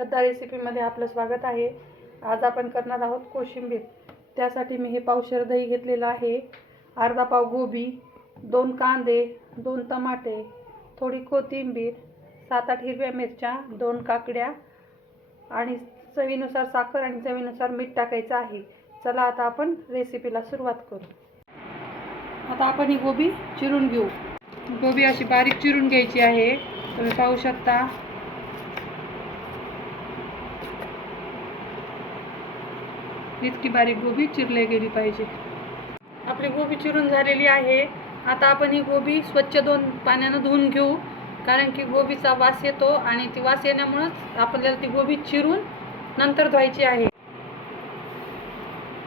श्रद्धा रेसिपीमध्ये आपलं स्वागत आहे. आज आपण करणार आहोत कोशिंबीर. त्यासाठी मी हे पावशेर दही घेतलेलं आहे. अर्धा पाव गोबी दोन कांदे दोन टमाटे थोडी कोथिंबीर सात आठ हिरव्या मिरच्या दोन काकड्या आणि चवीनुसार साखर आणि चवीनुसार मीठ टाकायचं आहे. चला आता आपण रेसिपीला सुरुवात करू. आता आपण ही गोबी चिरून घेऊ. गोबी अशी बारीक चिरून घ्यायची आहे. तुम्ही पाहू शकता. इतकी बारीक गोबी चिरले गेली पाहिजे. आपली गोबी चिरून झालेली आहे. आता आपण ही गोबी स्वच्छ दोन पाण्यानं धुवून घेऊ. कारण की गोबीचा वास येतो आणि ती वास येण्यामुळंच आपल्याला ती गोबी चिरून नंतर धुवायची आहे.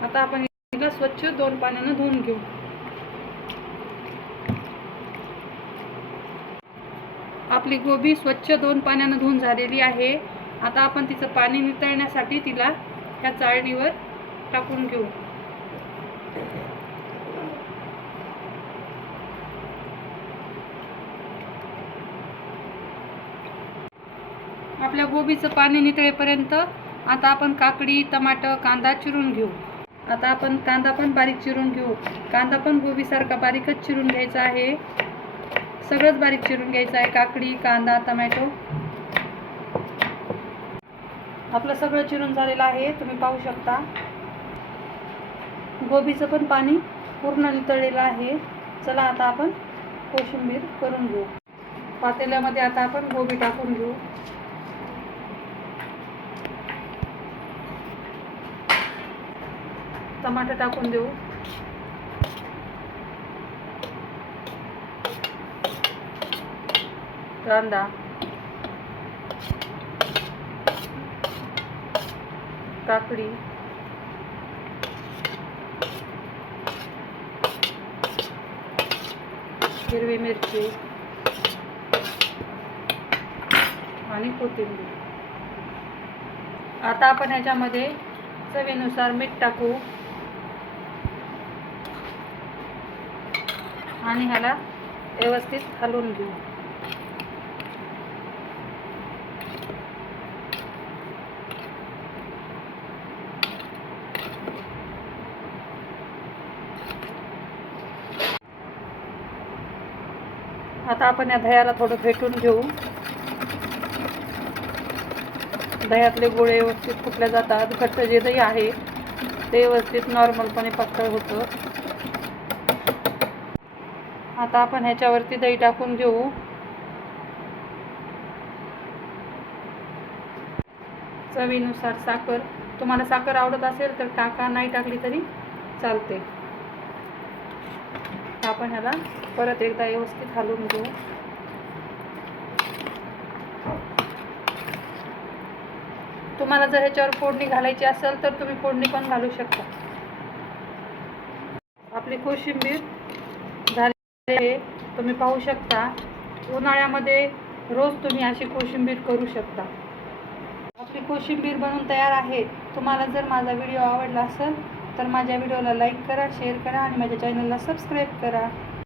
आता आपण तिला स्वच्छ दोन पाण्यानं धुवून घेऊ. आपली गोबी स्वच्छ दोन पाण्यानं धुवून झालेली आहे. आता आपण तिचं पाणी नितळण्यासाठी तिला ह्या चाळणीवर टाकून घेऊ. आपल्या गोबीचं पाणी नितळेपर्यंत आता आपण काकडी टमाटर कांदा चिरून घेऊ. आता आपण कांदा पण बारीक चिरून घेऊ. कांदा पण गोबीसारखा बारीकच चिरून घ्यायचा आहे. सगळंच बारीक चिरून घ्यायचं आहे. काकडी कांदा टमॅटो. आपलं सगळं चिरून झालेलं आहे. तुम्ही पाहू शकता. गोबीचं पण पाणी पूर्ण नितळलेलं आहे. चला आता आपण कोशिंबीर करून घेऊ. पातेल्यामध्ये आता आपण गोबी टाकून घेऊ. टमाटर टाकून देऊ. कांदा. काकडी. हिरवी मिरची आणि कोथिंबीर. आता आपण याच्यामध्ये चवीनुसार मीठ टाकू. आणि ह्याला व्यवस्थित हलवून घेऊ. आता आपण या दह्याला थोडं फेटून घेऊ. दह्यातले गोळे व्यवस्थित फुटले जातात. घट्ट जे दही आहे ते व्यवस्थित नॉर्मलपणे पातळ होतं. आता आपण ह्याच्यावरती दही टाकून घेऊ. चवीनुसार साखर. तुम्हाला साखर आवडत असेल तर टाका. नाही टाकली तरी चालते. आपण ह्याला परत एकदा व्यवस्थित हलवून घेऊ. तुम्हाला जर ह्याच्यावर फोडणी घालायची असेल तर तुम्ही फोडणी पण घालू शकता. आपली कोशिंबीर झाली आहे. तुम्ही पाहू शकता उन्हाळ्यामध्ये रोज तुम्ही अशी कोशिंबीर करू शकता. आपली कोशिंबीर बनवून तयार आहे. तुम्हाला जर माझा व्हिडिओ आवडला असेल तर माझ्या व्हिडिओला लाईक करा शेअर करा आणि माझ्या चॅनलला सबस्क्राईब करा.